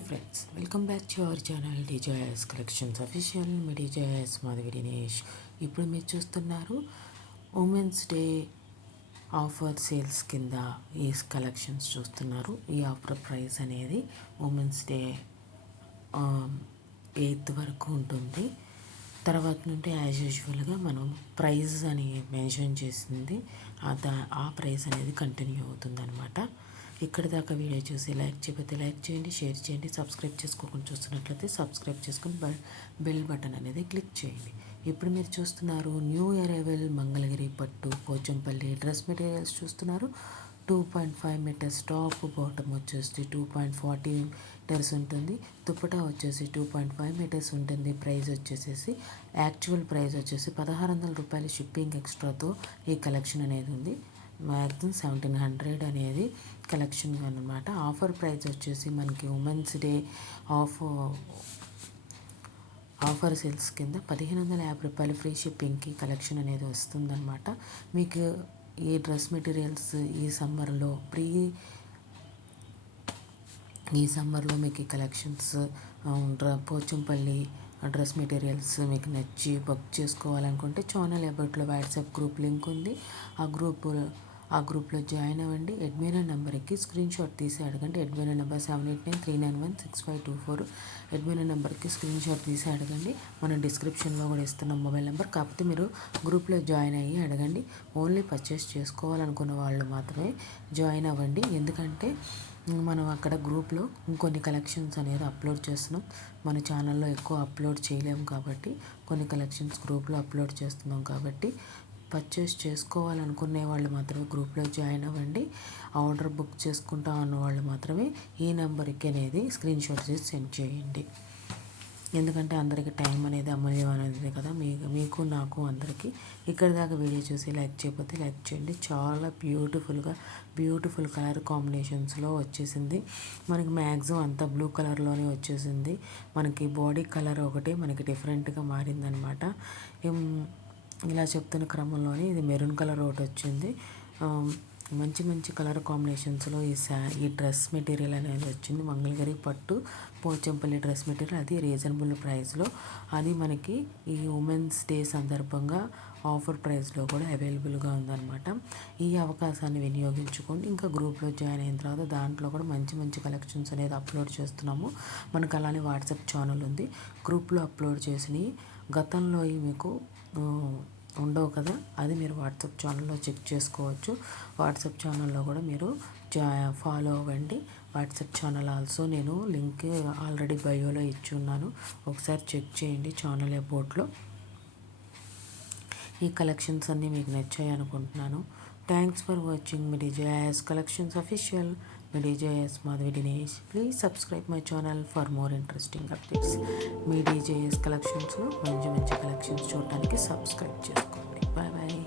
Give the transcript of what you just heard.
Hi friends, welcome back to our channel DJS collections official. మీ DJS Madhavi Dinesh. ఇప్పుడు మీరు చూస్తున్నారు ఉమెన్స్ డే ఆఫర్ సేల్స్ కింద ఈ కలెక్షన్స్ చూస్తున్నారు. ఈ ఆఫర్ ప్రైస్ అనేది ఉమెన్స్ డే 8th వరకు ఉంటుంది. తర్వాత నుండి యాజ్ యూజువల్గా మనం ప్రైజ్ అని మెన్షన్ చేసింది ఆ ప్రైస్ అనేది కంటిన్యూ అవుతుంది అనమాట. ఇక్కడ దాకా వీడియో చూసి లైక్ చేయకపోతే లైక్ చేయండి, షేర్ చేయండి. సబ్స్క్రైబ్ చేసుకోకుండా చూస్తున్నట్లయితే సబ్స్క్రైబ్ చేసుకుని బెల్ బటన్ అనేది క్లిక్ చేయండి. ఇప్పుడు మీరు చూస్తున్నారు న్యూ అరైవల్ మంగళగిరి పట్టు పోచంపల్లి డ్రెస్ మెటీరియల్స్ చూస్తున్నారు. 2.5 మీటర్స్ టాప్, బాటమ్ వచ్చేసి 2.40 మీటర్స్ ఉంటుంది. దుప్పటా వచ్చేసి 2.5 మీటర్స్ ఉంటుంది. ప్రైస్ వచ్చేసి యాక్చువల్ ప్రైస్ వచ్చేసి 1600 రూపాయలు షిప్పింగ్ ఎక్స్ట్రాతో ఈ కలెక్షన్ అనేది ఉంది. మ్యాక్సిమం 1700 అనేది కలెక్షన్ అనమాట. ఆఫర్ ప్రైస్ వచ్చేసి మనకి ఉమెన్స్ డే ఆఫర్ సేల్స్ కింద 1550 రూపాయలు ఫ్రీ షిప్పింగ్కి కలెక్షన్ అనేది వస్తుందన్నమాట. మీకు ఈ డ్రెస్ మెటీరియల్స్ ఈ సమ్మర్లో మీకు ఈ కలెక్షన్స్ పోచంపల్లి డ్రెస్ మెటీరియల్స్ మీకు నచ్చి బుక్ చేసుకోవాలనుకుంటే ఛానల్ అబౌట్లో వాట్సాప్ గ్రూప్ లింక్ ఉంది. ఆ గ్రూప్లో జాయిన్ అవ్వండి. అడ్మిన్ నెంబర్కి స్క్రీన్ షాట్ తీసి అడగండి. Admin number 7893916524. అడ్మిన్ నెంబర్కి స్క్రీన్ షాట్ తీసి అడగండి. మనం డిస్క్రిప్షన్లో కూడా ఇస్తున్నాం మొబైల్ నెంబర్. కాకపోతే మీరు గ్రూప్లో జాయిన్ అయ్యి అడగండి. ఓన్లీ పర్చేస్ చేసుకోవాలనుకున్న వాళ్ళు మాత్రమే జాయిన్ అవ్వండి. ఎందుకంటే మనం అక్కడ గ్రూప్లో ఇంకొన్ని కలెక్షన్స్ అనేది అప్లోడ్ చేస్తున్నాం. మన ఛానల్లో ఎక్కువ అప్లోడ్ చేయలేము కాబట్టి కొన్ని కలెక్షన్స్ గ్రూప్లో అప్లోడ్ చేస్తున్నాం కాబట్టి పర్చేస్ చేసుకోవాలనుకునే వాళ్ళు మాత్రమే గ్రూప్లో జాయిన్ అవ్వండి. ఆర్డర్ బుక్ చేసుకుంటా అన్న వాళ్ళు మాత్రమే ఈ నెంబర్కి అనేది స్క్రీన్ షాట్ చేసి సెండ్ చేయండి. ఎందుకంటే అందరికీ టైం అనేది అమూల్యం అనేది కదా, మీకు నాకు అందరికీ. ఇక్కడ దాకా వీడియో చూసి లైక్ చేయకపోతే లైక్ చేయండి. చాలా బ్యూటిఫుల్ కలర్ కాంబినేషన్స్లో వచ్చేసింది. మనకి మ్యాక్సిమం అంతా బ్లూ కలర్లోనే వచ్చేసింది. మనకి బాడీ కలర్ ఒకటి మనకి డిఫరెంట్గా మారిందనమాట. ఇలా చెప్తున్న క్రమంలోనే ఇది మెరూన్ కలర్ ఒకటి వచ్చింది. మంచి కలర్ కాంబినేషన్స్లో ఈ డ్రెస్ మెటీరియల్ అనేది వచ్చింది. మంగళగిరి పట్టు పోచంపల్లి డ్రెస్ మెటీరియల్, అది రీజనబుల్ ప్రైస్లో, అది మనకి ఈ ఉమెన్స్ డే సందర్భంగా ఆఫర్ ప్రైస్లో కూడా అవైలబుల్గా ఉందన్నమాట. ఈ అవకాశాన్ని వినియోగించుకోండి. ఇంకా గ్రూప్లో జాయిన్ అయిన తర్వాత దాంట్లో కూడా మంచి కలెక్షన్స్ అనేది అప్లోడ్ చేస్తున్నాము. మనకు అలానే వాట్సాప్ ఛానల్ ఉంది. గ్రూప్లో అప్లోడ్ చేసినవి గతంలో మీకు ఉండవు కదా, అది మీరు వాట్సాప్ ఛానల్లో చెక్ చేసుకోవచ్చు. వాట్సాప్ ఛానల్లో కూడా మీరు ఫాలో అవ్వండి. వాట్సాప్ ఛానల్ ఆల్సో నేను లింక్ ఆల్రెడీ బయోలో ఇచ్చి ఉన్నాను. ఒకసారి చెక్ చేయండి ఛానల్ అబౌట్లో. ఈ కలెక్షన్స్ అన్నీ మీకు నచ్చాయి అనుకుంటున్నాను. థ్యాంక్స్ ఫర్ వాచింగ్ మీ డీజేఎస్ కలెక్షన్స్ అఫీషియల్. మీ DJS Madhavi Dinesh. Please subscribe my channel for more interesting updates. మీ డీజేఎస్ కలెక్షన్స్లో మంచి కలెక్షన్స్ చూడటానికి సబ్స్క్రైబ్ చేసుకోండి. Bye bye.